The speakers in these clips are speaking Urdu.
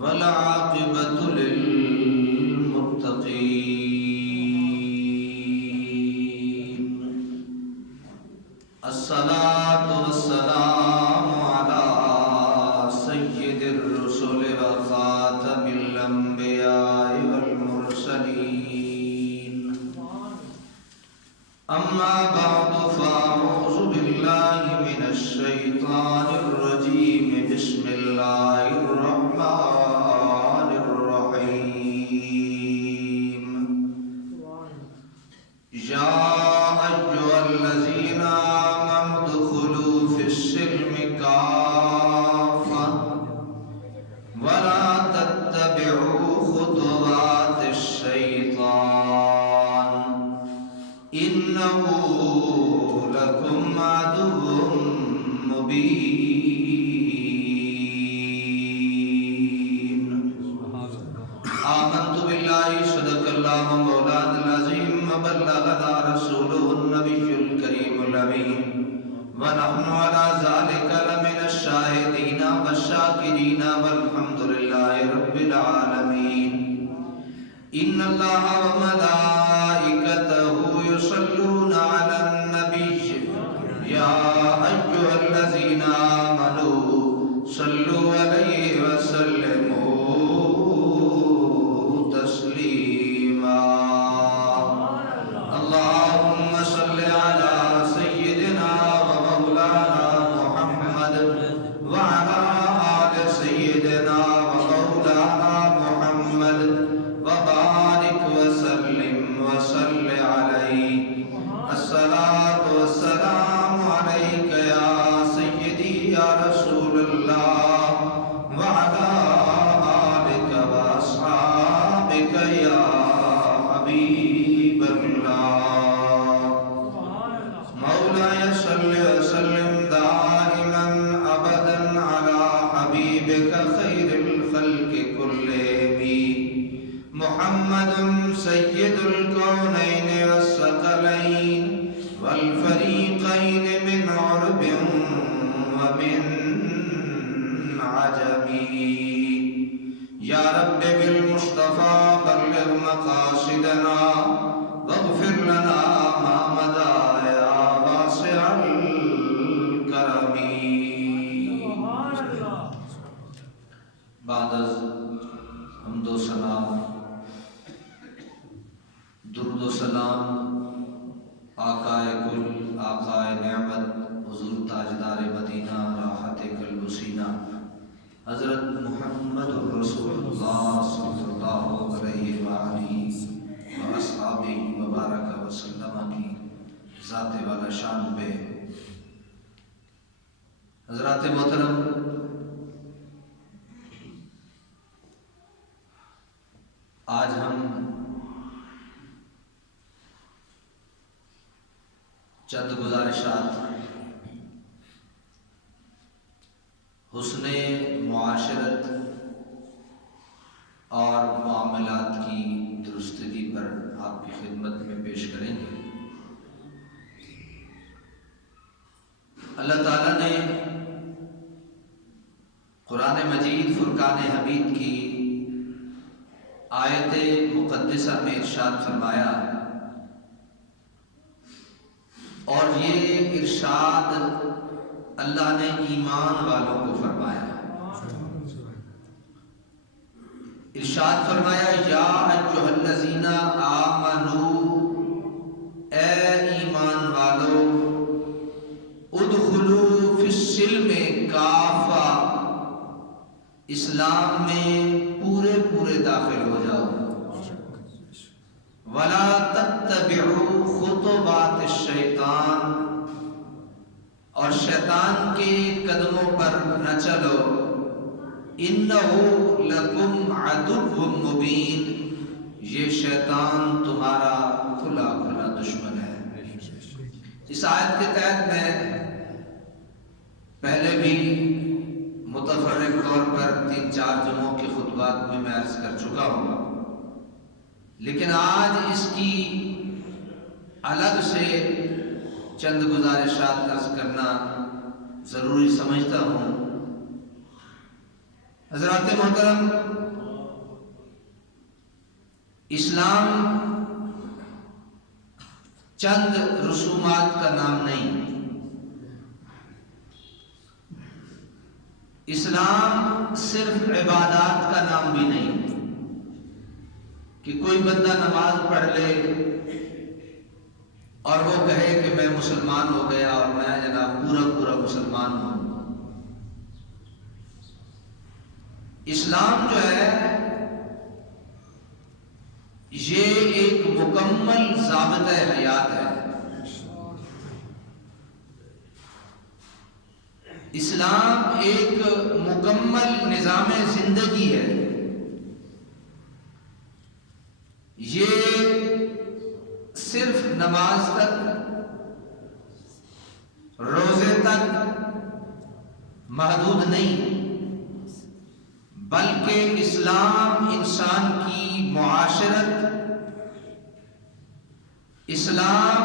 والعاقبة للمتقين. الصلاة والسلام على سيد الرسل وخاتم الأنبياء والمرسلين. أما بعد فأعوذ بالله من الشيطان الرجيم. بسم الله الرحمن الرحيم. يا أيها الذين آمنوا ادخلوا في السلم كافة ولا تتبعوا خطوات الشيطان إنه لكم عدو مبين. آمنت بالله صدق الله مولانا العظيم وبلغنا رسوله النبي الكريم الأمين ونحن على ذلك لمن الشاهدين والشاكرين والحمد لله رب العالمين. إن الله وملائكته يصلون على النبي يا أيها الذين آمنوا صلوا عليه وسلموا تسليما. اللهم صل على سيدنا ومولانا محمد وعلى آل سيدنا ومولانا محمد وبارك وسلم وصل عليه. الصلاة والسلام عليك يا سيدي يا رسول الله وعلى آلك وأصحابك يا حبيب الله. مولاي صل وسلم دائما أبدا على حبيبك خير الخلق كلهم محمد سيد الكونين والثقلين والفريقين من عرب ومن عجم. يا رب بالمصطفى بلغ مقاصدنا واغفر لنا ما مضى يا واسع الكرم. بعد از حمد و ثنا درود و سلام آقائے کل آقائے نعمت حضور تاجدار مدینہ راحت قلب و سینہ حضرت محمد رسول اللہ صلی اللہ علیہ وآلہ وآصحابہ وبارک وسلم کی ذات والا شان پہ. حضرات محترم، آج ہم چند گزارشات حسن معاشرت اور معاملات کی درستگی پر آپ کی خدمت میں پیش کریں گے. اللہ تعالیٰ نے قرآن مجید فرقان حمید کی آیت مقدسہ میں ارشاد فرمایا، اور یہ ارشاد اللہ نے ایمان والوں کو فرمایا. ارشاد فرمایا یا ایھا الذین آمنو، اے ایمان والو، ادخلوا فی السلم کافہ، اسلام میں پورے داخل ہو جاؤ. ولا تتبعوا خطوات الشیطان، اور شیطان کے قدموں پر نہ چلو. انہ لکم عدو مبین، یہ شیطان تمہارا کھلا دشمن ہے. اس آیت کے تحت میں پہلے بھی متفرق طور پر 3-4 جمعوں کے خطبات میں عرض کر چکا ہوں، لیکن آج اس کی الگ سے چند گزارشات عرض کرنا ضروری سمجھتا ہوں. حضرات محترم، اسلام چند رسومات کا نام نہیں، اسلام صرف عبادات کا نام بھی نہیں کہ کوئی بندہ نماز پڑھ لے اور وہ کہے کہ میں مسلمان ہو گیا اور میں جناب پورا مسلمان ہوں۔ اسلام جو ہے یہ ایک مکمل ضابطۂ حیات ہے۔ اسلام ایک مکمل نظام زندگی ہے۔ یہ صرف نماز تک، روزے تک محدود نہیں، بلکہ اسلام انسان کی معاشرت، اسلام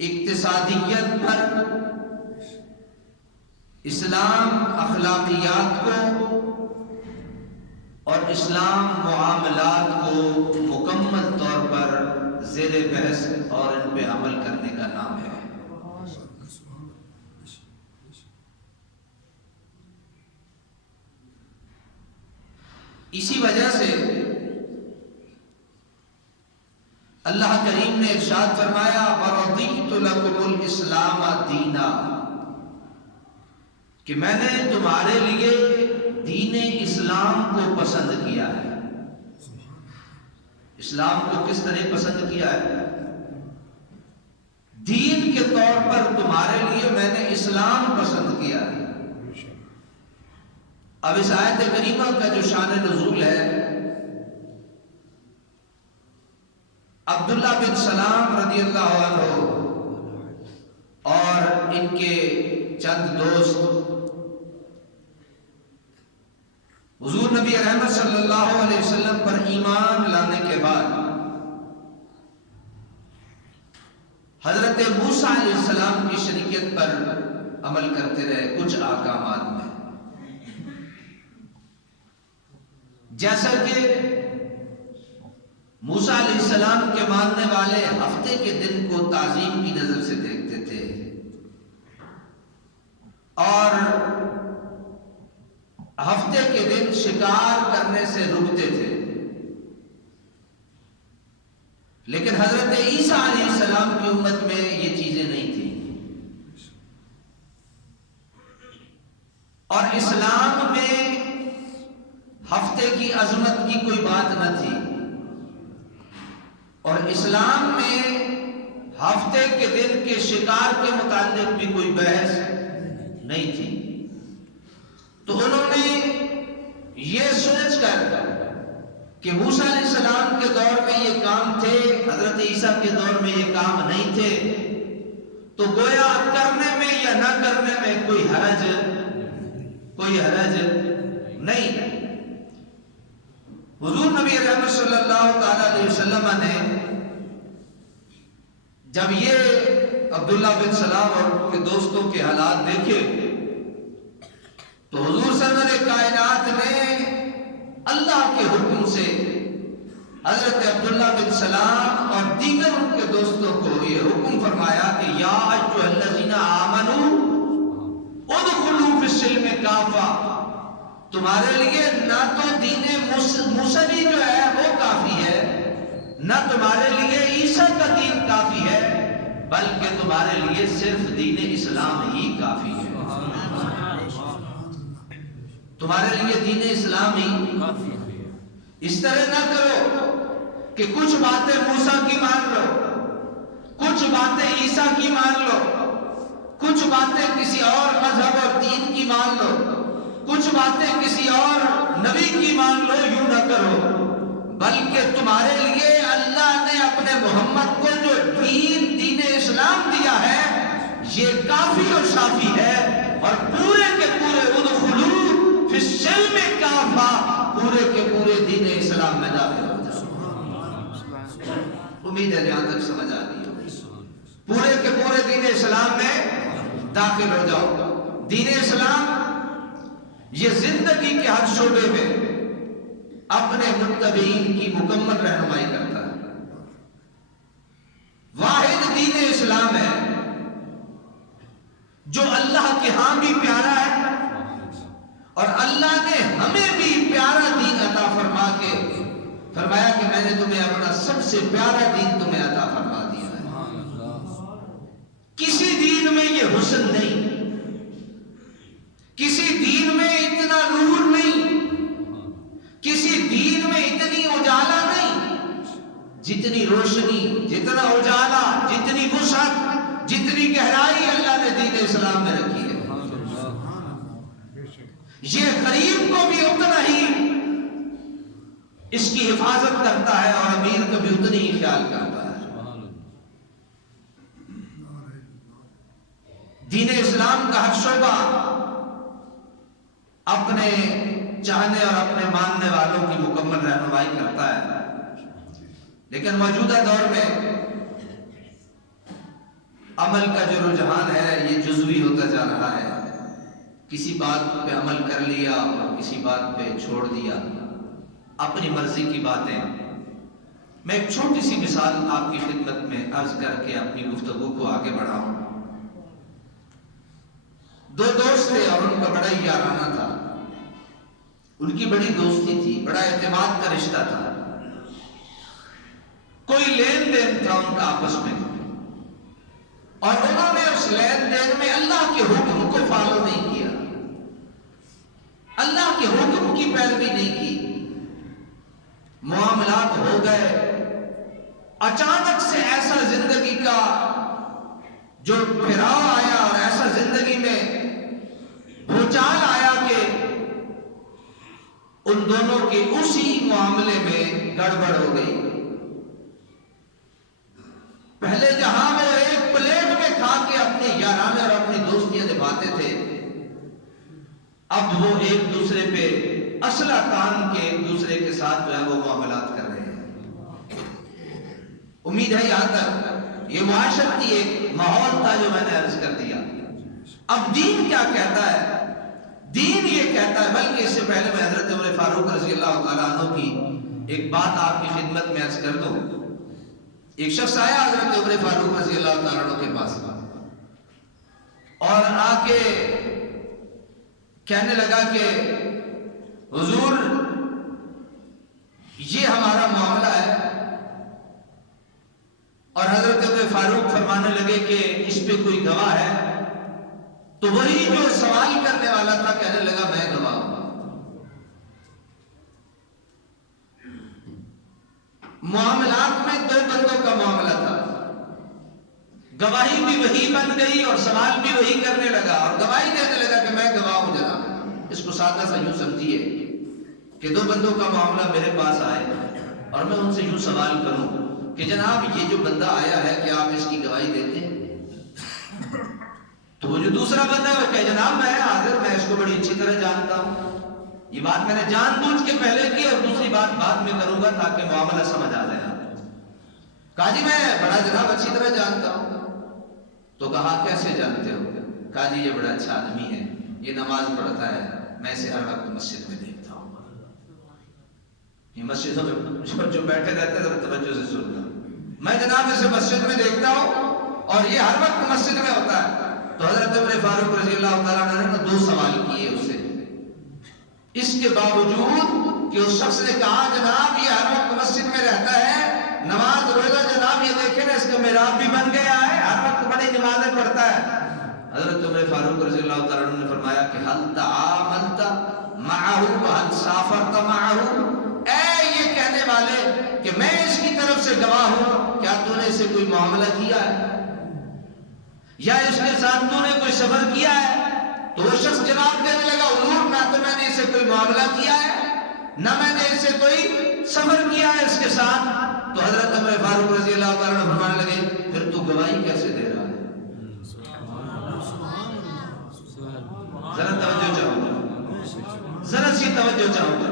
اقتصادیت پر، اسلام اخلاقیات کو اور اسلام معاملات کو مکمل طور پر زیر بحث اور ان پہ عمل کرنے کا نام ہے۔ اسی وجہ سے اللہ کریم نے ارشاد فرمایا وَرَضِيتُ لَكُمُ الْإِسْلَامَ دِينًا، کہ میں نے تمہارے لیے دین اسلام کو پسند کیا ہے۔ اسلام کو کس طرح پسند کیا ہے؟ دین کے طور پر تمہارے لیے میں نے اسلام پسند کیا ہے۔ اب اس آیت کریمہ کا جو شان نزول ہے، عبداللہ بن سلام رضی اللہ عنہ اور ان کے چند دوست حضور نبی رحمت صلی اللہ علیہ وسلم پر ایمان لانے کے بعد حضرت موسیٰ علیہ السلام کی شریعت پر عمل کرتے رہے کچھ احکامات میں، جیسا کہ موسیٰ علیہ السلام کے ماننے والے ہفتے کے دن کو تعظیم کی نظر سے دیکھتے تھے اور ہفتے کے دن شکار کرنے سے رکتے تھے، لیکن حضرت عیسیٰ علیہ السلام کی امت میں یہ چیزیں نہیں تھیں، اور اسلام میں ہفتے کی عظمت کی کوئی بات نہ تھی، اور اسلام میں ہفتے کے دن کے شکار کے متعلق بھی کوئی بحث نہیں تھی۔ تو انہوں نے یہ سوچ کر کہ موسیٰ علیہ السلام کے دور میں یہ کام تھے، حضرت عیسیٰ کے دور میں یہ کام نہیں تھے، تو گویا کرنے میں یا نہ کرنے میں کوئی حرج نہیں۔ حضور نبی رحمت صلی اللہ تعالی علیہ وسلم نے جب یہ عبداللہ بن سلام اور ان کے دوستوں کے حالات دیکھے تو حضور سرور کائنات نے اللہ کے حکم سے حضرت عبداللہ بن سلام اور دیگر ان کے دوستوں کو یہ حکم فرمایا کہ یا ایھا الذین آمنوا ادخلوا فی السلم کافہ، تمہارے لیے نہ تو دین موسوی جو ہے وہ کافی ہے، نہ تمہارے لیے عیسیٰ کا دین کافی ہے، بلکہ تمہارے لیے صرف دین اسلام ہی کافی ہے۔ تمہارے لیے دین اسلام ہی کافی ہے۔ اس طرح نہ کرو کہ کچھ باتیں موسیٰ کی مان لو، کچھ باتیں عیسیٰ کی مان لو، کچھ باتیں کسی اور مذہب اور دین کی مان لو، کچھ باتیں کسی اور نبی کی مان لو، یوں نہ کرو، بلکہ تمہارے لیے اللہ نے اپنے محمد کو جو دین اسلام دیا ہے یہ کافی اور شافی ہے، اور پورے کے پورے ادخلوا فی السلم کافہ، پورے کے پورے دین اسلام میں داخل ہو جاؤ۔ امید ہے جہاں تک سمجھ آ گئی ہو، پورے کے پورے دین اسلام میں داخل ہو جاؤ۔ دین اسلام یہ زندگی کے ہر شعبے میں اپنے متبعین کی مکمل رہنمائی کرتا ہے. واحد دین اسلام ہے جو اللہ کے ہاں بھی پیارا ہے اور اللہ نے ہمیں بھی پیارا دین عطا فرما کے فرمایا کہ میں نے تمہیں اپنا سب سے پیارا دین تمہیں عطا فرما دیا ہے. کسی دین میں یہ حسن نہیں, کسی دین میں اتنا نور نہیں, کسی دین میں اتنی اجالا نہیں, جتنی روشنی, جتنا اجالا, جتنی وسعت, جتنی گہرائی اللہ نے دین اسلام میں رکھی ہے. یہ غریب کو بھی اتنا ہی اس کی حفاظت کرتا ہے اور امیر کو بھی اتنی ہی خیال کرتا ہے. دین اسلام کا ہر شعبہ اپنے چاہنے اور اپنے ماننے والوں کی مکمل رہنمائی کرتا ہے. لیکن موجودہ دور میں عمل کا جو رجحان ہے یہ جزوی ہوتا جا رہا ہے. کسی بات پہ عمل کر لیا اور کسی بات پہ چھوڑ دیا, اپنی مرضی کی باتیں. میں ایک چھوٹی سی مثال آپ کی خدمت میں عرض کر کے اپنی گفتگو کو آگے بڑھاؤں. دو دوست تھے اور ان کا بڑا ہی یارانہ تھا, ان کی بڑی دوستی تھی, بڑا اعتماد کا رشتہ تھا. کوئی لین دین تھا ان کا آپس میں اور انہوں نے اس لین دین میں اللہ کے حکم کو فالو نہیں کیا, اللہ کے حکم کی پیروی نہیں کی. معاملات ہو گئے, اچانک سے ایسا زندگی کا جو پھیراؤ آیا اور ایسا زندگی میں بھوچال آیا کہ ان دونوں کے اسی معاملے میں گڑبڑ ہو گئی. پہلے جہاں وہ ایک پلیٹ میں کھا کے اپنے یارانے اور اپنی دوستیاں نبھاتے تھے, اب وہ ایک دوسرے پہ اسلحہ تان کے ایک دوسرے کے ساتھ جو ہے وہ معاملات کر رہے ہیں. امید ہے یہاں تک یہ معاشرتی ایک ماحول تھا جو میں نے عرض کر دیا. اب دین کیا کہتا ہے؟ دین یہ کہتا ہے, بلکہ اس سے پہلے میں حضرت عمر فاروق رضی اللہ تعالیٰ عنہ کی ایک بات آپ کی خدمت میں عرض کر دوں. ایک شخص آیا حضرت عمر فاروق رضی اللہ تعالیٰ عنہ کے پاس اور آ کے کہنے لگا کہ حضور یہ ہمارا معاملہ ہے. اور حضرت عمر فاروق فرمانے لگے کہ اس پہ کوئی گواہ ہے؟ تو وہی جو سوال کرنے والا تھا کہنے لگا میں گواہ ہوں. معاملات میں دو بندوں کا معاملہ تھا, گواہی بھی وہی بن گئی اور سوال بھی وہی کرنے لگا اور گواہی دینے لگا کہ میں گواہ ہوں جناب. اس کو سادہ سا یوں سمجھیے کہ دو بندوں کا معاملہ میرے پاس آئے اور میں ان سے یوں سوال کروں کہ جناب یہ جو بندہ آیا ہے کیا آپ اس کی گواہی دیتے ہیں؟ تو وہ جو دوسرا بندہ ہے وہ کہے جناب میں حاضر, میں اس کو بڑی اچھی طرح جانتا ہوں, یہ بات میں نے جان بوجھ کے پہلے کی اور دوسری بات بعد میں کروں گا تاکہ معاملہ سمجھ آ جائے. کہا جی میں بڑا جناب اچھی طرح جانتا ہوں. تو کہا کیسے جانتے ہو؟ کہا جی یہ بڑا اچھا آدمی ہے, یہ نماز پڑھتا ہے, میں اسے ہر وقت مسجد میں دیکھتا ہوں. یہ مسجدوں میں جو بیٹھے رہتے ہیں ذرا توجہ سے سننا, میں جناب اسے مسجد میں دیکھتا ہوں اور یہ ہر وقت مسجد میں ہوتا ہے. تو حضرت عمر فاروق رضی اللہ تعالیٰ عنہ نے دو سوال کیے اس سے, اس کے باوجود کہ اس شخص نے کہا جناب یہ ہر وقت مسجد میں رہتا ہے, نماز روزہ جناب یہ دیکھیں نا اس کا محراب بھی بن گیا ہے, ہر وقت بڑی نمازیں پڑھتا ہے. حضرت عمر فاروق رضی اللہ تعالیٰ عنہ نے فرمایا کہ حل تعاملت معه وهل سافرت معه, اے یہ کہنے والے کہ میں اس کی طرف سے گواہ ہوں, کیا تو نے اسے کوئی معاملہ کیا ہے یا اس کے ساتھ تو نے کوئی سفر کیا ہے؟ تو وہ شخص جواب دینے لگا حضور نہ تو میں نے اسے کوئی معاملہ کیا ہے نہ میں نے اسے کوئی سفر کیا ہے اس کے ساتھ. تو حضرت عمر فاروق رضی اللہ تعالیٰ عنہ فرمانے لگے پھر تو گواہی کیسے دے رہا ہے؟ ذرا توجہ چاہوں گا, ذرا سی توجہ چاہوں گا.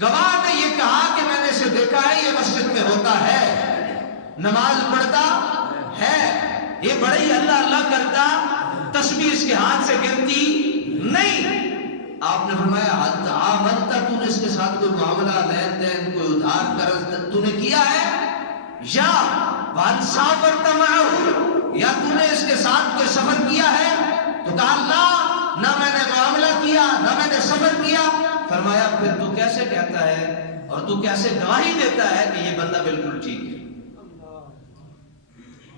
گواہ نے یہ کہا کہ میں نے اسے دیکھا ہے, یہ مسجد میں ہوتا ہے, نماز پڑھتا ہے, یہ بڑے ہی اللہ اللہ کرتا, تسبیح اس کے ہاتھ سے گرتی نہیں, آپ نے فرمایا حد عامت تو نے اس کے ساتھ کوئی معاملہ لین دین کوئی ادھار قرض تو نے کیا ہے یا وان سافرت معه یا تو نے اس کے ساتھ کوئی سفر کیا ہے؟ تو کہا اللہ نہ میں نے معاملہ کیا نہ میں نے سفر کیا. فرمایا پھر تو کیسے کہتا ہے اور تو کیسے گواہی دیتا ہے کہ یہ بندہ بالکل ٹھیک ہے؟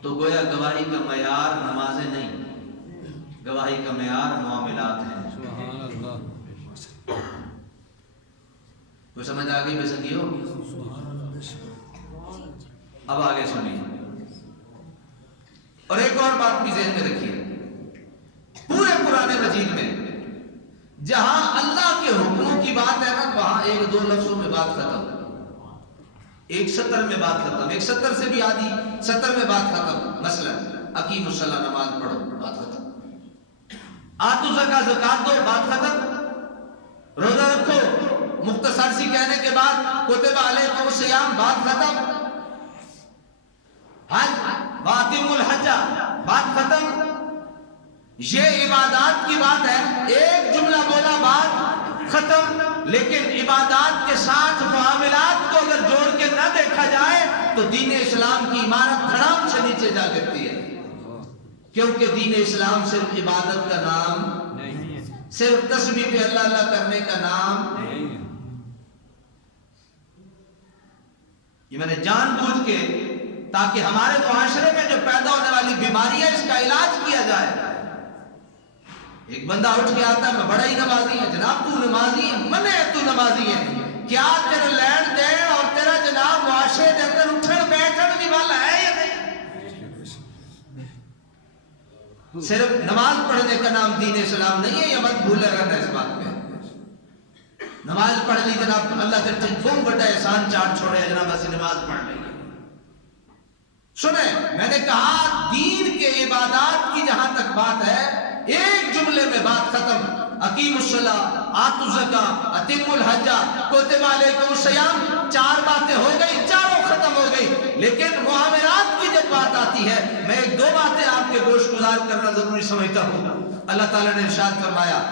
تو گویا گواہی کا معیار نمازیں نہیں، گواہی کا معیار معاملات ہیں. سبحان اللہ. کوئی سمجھ آ گئی بے سکیو؟ اب آگے سنیے اور ایک اور بات بھی ذہن میں رکھیے. پورے قرآن مجید میں جہاں اللہ کے حکموں کی بات ہے نا وہاں ایک دو لفظوں میں بات ختم، ایک سطر میں بات ختم، ایک سطر سے بھی آدھی سطر میں بات ختم. مثلا اقیم الصلاۃ نماز پڑھو بات ختم، آتو زکات زکات دو بات ختم، روزہ رکھو مختصر سی کہنے کے بعد کتب علیکم الصیام بات ختم، حج واتم الحج بات ختم. یہ عبادات کی بات ہے، ایک جملہ بولا بات ختم. لیکن عبادات کے ساتھ معاملات کو اگر جوڑ کے نہ دیکھا جائے تو دین اسلام کی عمارت دھڑام سے نیچے جا گرتی ہے. کیونکہ دین اسلام صرف عبادت کا نام نہیں، صرف تسبیح پہ اللہ اللہ کرنے کا نام نہیں. یہ میں نے جان بوجھ کے تاکہ ہمارے معاشرے میں جو پیدا ہونے والی بیماری ہے اس کا علاج کیا جائے. ایک بندہ اٹھ کے آتا ہے میں بڑا ہی نمازی ہے، جناب تو نمازی ہے منے تو نمازی ہے کیا تیرے لین دین اور تیرا جناب معاشرے کے اندر اٹھن بیٹھن بھی والا ہے یا نہیں؟ صرف نماز پڑھنے کا نام دین اسلام نہیں ہے، یہ مت بھولے رہنا اس بات میں. نماز پڑھ لی جناب اللہ سے ٹھیک بڑا احسان چاٹ چھوڑے جناب ایسی نماز پڑھ لی. سنیں میں نے کہا دین کے عبادات کی جہاں تک بات ہے ایک جملے میں بات ختم. اقیم الصلاۃ آتوا الزکاۃ اتموا الحج کتب علیکم الصیام، چار باتیں ہو گئی، چاروں ختم ہو گئی. لیکن معاملات کی جب بات آتی ہے میں ایک دو باتیں آپ کے گوش گزار کرنا ضروری سمجھتا ہوں. اللہ تعالیٰ نے ارشاد فرمایا،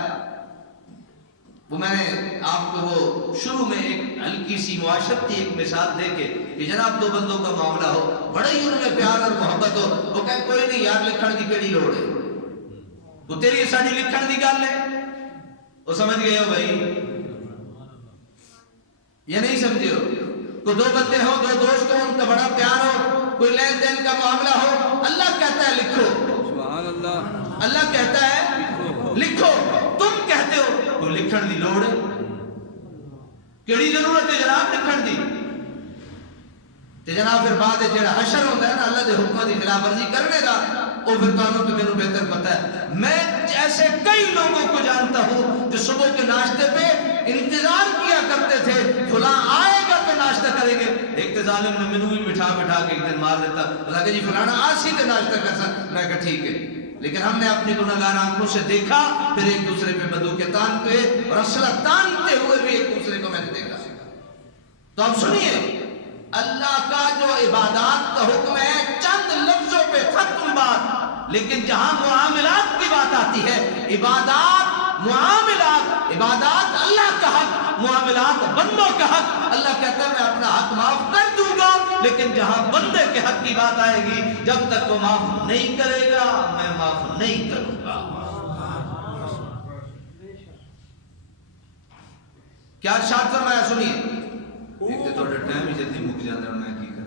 وہ میں نے آپ کو وہ شروع میں ایک ہلکی سی معاشرتی ایک مثال دے کے کہ جناب دو بندوں کا معاملہ ہو، بڑے ہی ان میں پیار اور محبت ہو، وہ کہے کوئی نہیں یار لکھن کی کیڑی لوڑ ہے، وہ تیری ساڑی لکھن دی گل ہے. وہ سمجھ گئے ہو بھائی یہ نہیں سمجھے ہو؟ کوئی دو بندے ہو، دو دوست ہو، ان کا بڑا پیار ہو، کوئی لین دین کا معاملہ ہو، اللہ کہتا ہے لکھو. سبحان اللہ. اللہ کہتا ہے لکھو، تم کہتے ہو تو لکھن دی لوڑ ہے، کیڑی ضرورت ہے جناب لکھن دی؟ تے جناب پھر بعد جڑا حشر ہوتا ہے نا اللہ دے حکماں دی خلاف ورزی کرنے دا، او پھر تانوں تو مینوں بہتر پتہ ہے. میں ایسے کئی لوگوں کو جانتا ہوں جو صبح کے ناشتے پہ انتظار کیا کرتے تھے فلاں آئے گا تو ناشتہ کریں گے. ایک تو ظالم نے مینوں بھی بٹھا کے ایک دن مار دیتا، بولا کہ جی فلانا آج ہی تے ناشتہ کر سکتا. میں کہا ٹھیک ہے، لیکن ہم نے اپنی گناہگار آنکھوں سے دیکھا، پھر ایک دوسرے پہ بندوقیں تانتے اور اسلحہ تانتے ہوئے بھی ایک دوسرے کو میں نے دیکھا. تو اب سنیے اللہ کا جو عبادات کا حکم ہے چند لفظوں پہ ختم بات، لیکن جہاں معاملات کی بات آتی ہے عبادات معاملات، عبادات اللہ کا حق، معاملات بندوں کا حق. اللہ کہتا ہے میں اپنا حق معاف کر دوں گا، لیکن جہاں بندے کے حق کی بات آئے گی جب تک وہ معاف نہیں کرے گا میں معاف نہیں کروں گا. کیا ارشاد فرمایا سنیے. ایک تو تھوڑا ٹائم ہی جلدی مک جاتا ہے میں کی کر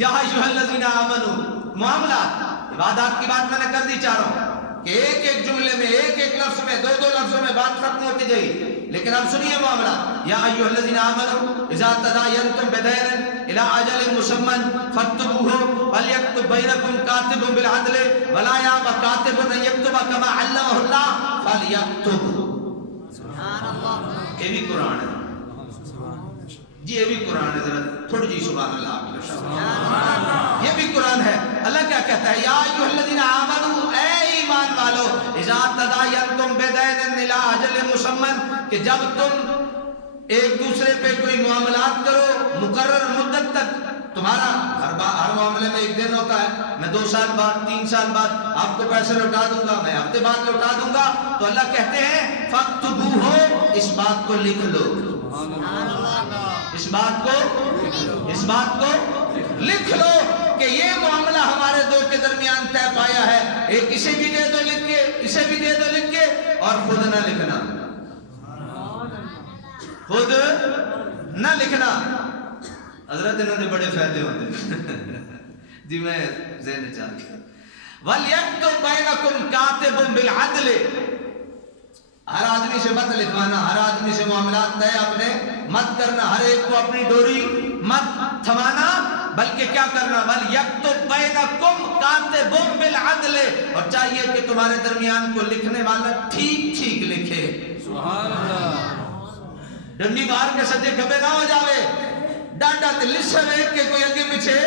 یا ایھا الذین آمنو، معاملات عبادات کی بات میں نے کر دی چاروں کہ ایک ایک جملے میں ایک ایک لفظ میں دو دو لفظوں میں بات ختم ہوتی گئی. لیکن اب سنیے معاملات. یا ایھا الذین آمنو اذا تداینتم بدین الی اجل مسمى فاکتبوه وليكتب بینکم کاتب بالعدل ولا یأبى کاتب ان یکتب کما علمہ اللہ فلیکتب. سبحان اللہ. یہ بھی قرآن ہے جی، یہ بھی قرآن ہے. ذرا تھوڑی جی سبحان اللہ. یہ بھی قرآن ہے. اللہ کیا کہتا ہے یا ایھا الذین آمنو، اے ایمان والو، اذا تداینتم بدین الی اجل مسمى، کہ جب تم ایک دوسرے پہ کوئی معاملات کرو مقرر مدت تک تمہارا ہر معاملے میں ایک دن ہوتا ہے، میں 2 سال بعد 3 سال بعد آپ کو پیسے لوٹا دوں گا، میں ہفتے بعد لوٹا دوں گا. تو اللہ کہتے ہیں فَاكْتُبُوهُ، اس بات کو لکھ لو، اس بات کو لکھ لو کہ یہ معاملہ ہمارے دو کے درمیان طے پایا ہے. ایک اسے بھی دے دو لکھ کے، اسے بھی دے دو لکھ کے، اور خود نہ لکھنا، خود نہ لکھنا. حضرت انہوں نے بڑے فائدے ہوتے ہیں جی میں ذہن چاہتی ہوں. وَلْيَكْتُبْ بَيْنَكُمْ كَاتِبٌ بِالْعَدْلِ، ہر آدمی سے مت لکھوانا، ہر آدمی سے معاملات طے اپنے مت کرنا، ہر ایک کو اپنی ڈوری مت تھمانا، بلکہ کیا کرنا، وَلْيَكْتُبْ بَيْنَكُمْ كَاتِبٌ بِالْعَدْلِ، اور چاہیے کہ تمہارے درمیان کو لکھنے والا ٹھیک ٹھیک لکھے. سبحان اللہ. ڈنڈی باہر کے سجے کبے نہ ہو جاوے، ڈانڈا تلش ہے کہ کوئی اگے پیچھے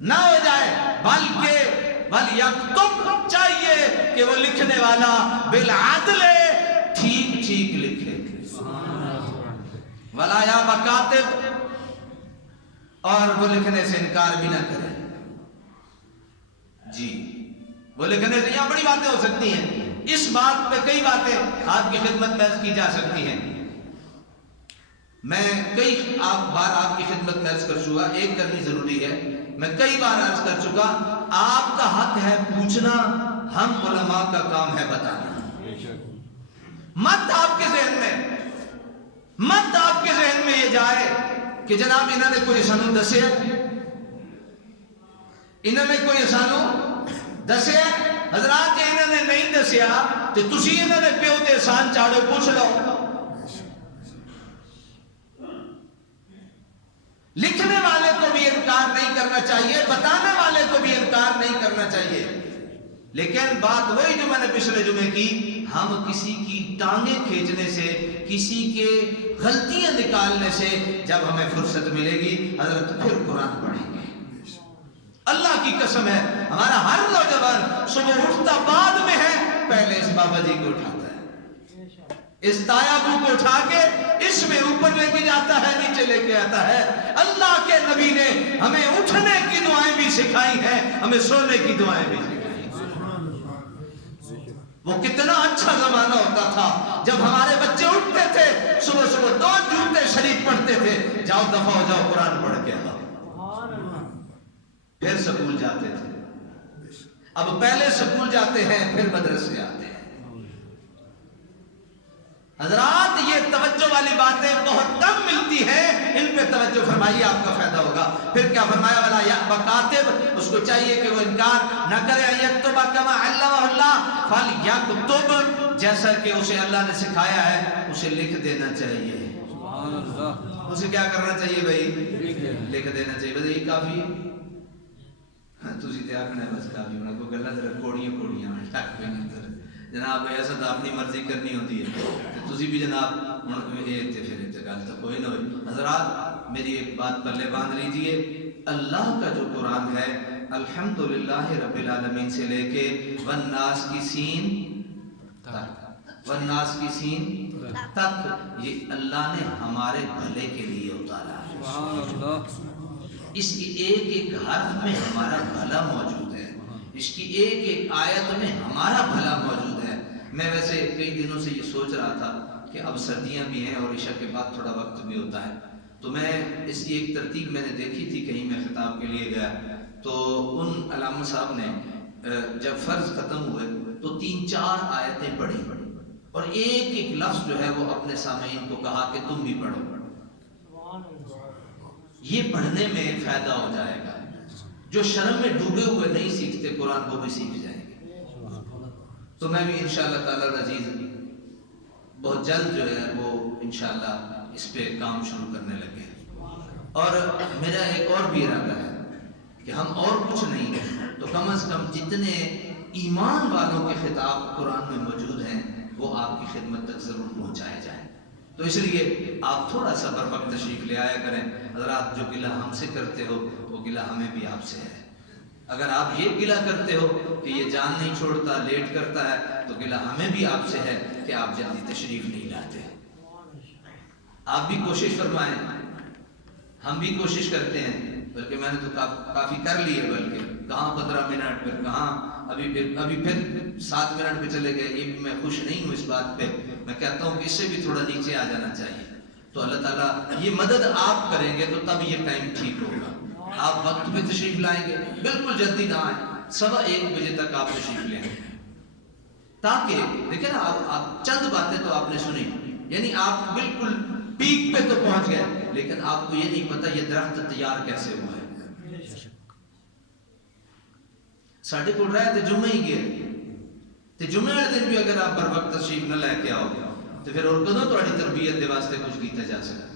نہ ہو جائے، بلکہ وَلْيَكْتُبْ، چاہیے کہ وہ لکھنے والا بالعدل ٹھیک ٹھیک لکھے. وَلَا يَأْبَ كَاتِبٌ، اور وہ لکھنے سے انکار بھی نہ کرے. جی وہ لکھنے سے، یہاں بڑی باتیں ہو سکتی ہیں، اس بات پہ کئی باتیں آپ کی خدمت میں عرض کی جا سکتی ہیں. میں کئی بار آپ کی خدمت میں عرض کر چکا، ایک کرنی ضروری ہے، میں کئی بار عرض کر چکا، آپ کا حق ہے پوچھنا، ہم علماء کا کام ہے بتانا. مت آپ کے ذہن میں یہ جائے کہ جناب انہوں نے کوئی سانو دسیا، حضرات جی انہوں نے نہیں دسیا تو تسی انہوں نے پیو تے احسان چاڑو، پوچھ لو. لکھنے والے کو بھی انکار نہیں کرنا چاہیے، بتانے والے کو بھی انکار نہیں کرنا چاہیے. لیکن بات وہی جو میں نے پچھلے جمعے کی، ہم کسی کی ٹانگیں کھینچنے سے، کسی کے غلطیاں نکالنے سے جب ہمیں فرصت ملے گی حضرت پھر قرآن پڑھیں گے. اللہ کی قسم ہے، ہمارا ہر نوجوان صبح اٹھتا بعد میں ہے، پہلے اس بابا جی کو اٹھاتا ہے، اس تایابو کو اٹھا کے اس میں اوپر لے کے جاتا ہے، نیچے لے کے آتا ہے. اللہ کے نبی نے ہمیں اٹھنے کی دعائیں بھی سکھائی ہیں، ہمیں سونے کی دعائیں بھی سکھائی. وہ کتنا اچھا زمانہ ہوتا تھا جب ہمارے بچے اٹھتے تھے، صبح صبح 2 جوتے شریف پڑھتے تھے، جاؤ دفعہ ہو جاؤ قرآن پڑھ کے آؤ، پھر سکول جاتے تھے. اب پہلے سکول جاتے ہیں پھر مدرسے آتے ہیں. حضرات یہ توجہ والی باتیں بہت کم ملتی ہیں، ان پہ توجہ فرمائیے، آپ کا فائدہ ہوگا. پھر کیا فرمایا، وَلَا يَأْبَ كَاتِبٌ، اس کو چاہیے کہ وہ انکار نہ کرے، يَكْتُبَ كَمَا عَلَّمَهُ اللَّهُ فَلْيَكْتُبْ، جیسا کہ اسے اللہ نے سکھایا ہے اسے لکھ دینا چاہیے. اسے کیا کرنا چاہیے بھائی؟ لکھ دینا چاہیے. بس یہی کافی ہے. تسی تے آکھنا بس کافی ہونا، کوئی گلا ذرا کوڑیاں جناب ایسا تو اپنی مرضی کرنی ہوتی ہے، تسی بھی جناب پھر گل تو کوئی نہ ہوئی. حضرات میری ایک بات پلے باندھ لیجئے، اللہ کا جو قرآن ہے الحمدللہ رب العالمین سے لے کے والناس کی سین تک، یہ اللہ نے ہمارے بھلے کے لیے اتارا ہے. اس کی ایک ایک حرف میں ہمارا بھلا موجود ہے، اس کی ایک ایک آیت میں ہمارا بھلا موجود ہے. میں ویسے کئی دنوں سے یہ سوچ رہا تھا کہ اب سردیاں بھی ہیں اور عشاء کے بعد تھوڑا وقت بھی ہوتا ہے، تو میں اس کی ایک ترتیب میں نے دیکھی تھی، کہیں میں خطاب کے لیے گیا تو ان علامہ صاحب نے جب فرض ختم ہوئے تو 3-4 آیتیں پڑھی اور ایک ایک لفظ جو ہے وہ اپنے سامعین کو کہا کہ تم بھی پڑھو. یہ پڑھنے میں فائدہ ہو جائے گا. جو شرم میں ڈوبے ہوئے نہیں سیکھتے قرآن کو بھی سیکھ جائیں گے. تو میں بھی انشاءاللہ تعالی العزیز بہت جلد جو ہے وہ انشاءاللہ اس پہ کام شروع کرنے لگے. اور میرا ایک اور بھی ارادہ ہے کہ ہم اور کچھ نہیں تو کم از کم جتنے ایمان والوں کے خطاب قرآن میں موجود ہیں وہ آپ کی خدمت تک ضرور پہنچائے جائیں. تو اس لیے آپ تھوڑا سا بر وقت تشریف لے آیا کریں. حضرات جو گلہ ہم سے کرتے ہو وہ گلہ ہمیں بھی آپ سے ہے. اگر آپ یہ گلہ کرتے ہو کہ یہ جان نہیں چھوڑتا، لیٹ کرتا ہے، تو گلہ ہمیں بھی آپ سے ہے کہ آپ جلدی تشریف نہیں لاتے. آپ بھی کوشش فرمائیں. ہم بھی کوشش کرتے ہیں، بلکہ میں نے تو کافی کر لی ہے، بلکہ کہاں 15 منٹ، پھر کہاں ابھی پھر 7 منٹ پہ چلے گئے. یہ میں خوش نہیں ہوں اس بات پہ. میں کہتا ہوں کہ اس سے بھی تھوڑا نیچے آ جانا چاہیے. تو اللہ تعالیٰ یہ مدد آپ کریں گے تو تب یہ ٹائم ٹھیک ہوگا. آپ وقت پہ تشریف لائیں گے، بالکل جلدی نہ آئیں، 1:15 بجے تک آپ تشریف لیں، تاکہ دیکھیں نا آپ چند باتیں تو آپ نے سنی، یعنی آپ بالکل پیک پہ تو پہنچ گئے، لیکن آپ کو یہ نہیں پتا یہ درخت تیار کیسے ہوا ہے. ساڑھے کو رہے تھے جمعہ ہی گئے تے جمعہ والے دن بھی اگر آپ بر وقت تشریف نہ لے کے آؤ تو پھر اور کدوں تھوڑی تربیت دے واسطے کچھ کیتا جا سکتا.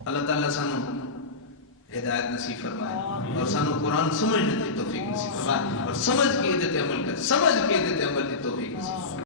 اللہ تعالیٰ سانو ہدایت نصیب فرمائے اور سانو قرآن سمجھنے کی توفیق نصیب فرمائے اور سمجھ کے عمل کر، سمجھ کے عمل کی توفیق نصیب فرمائے.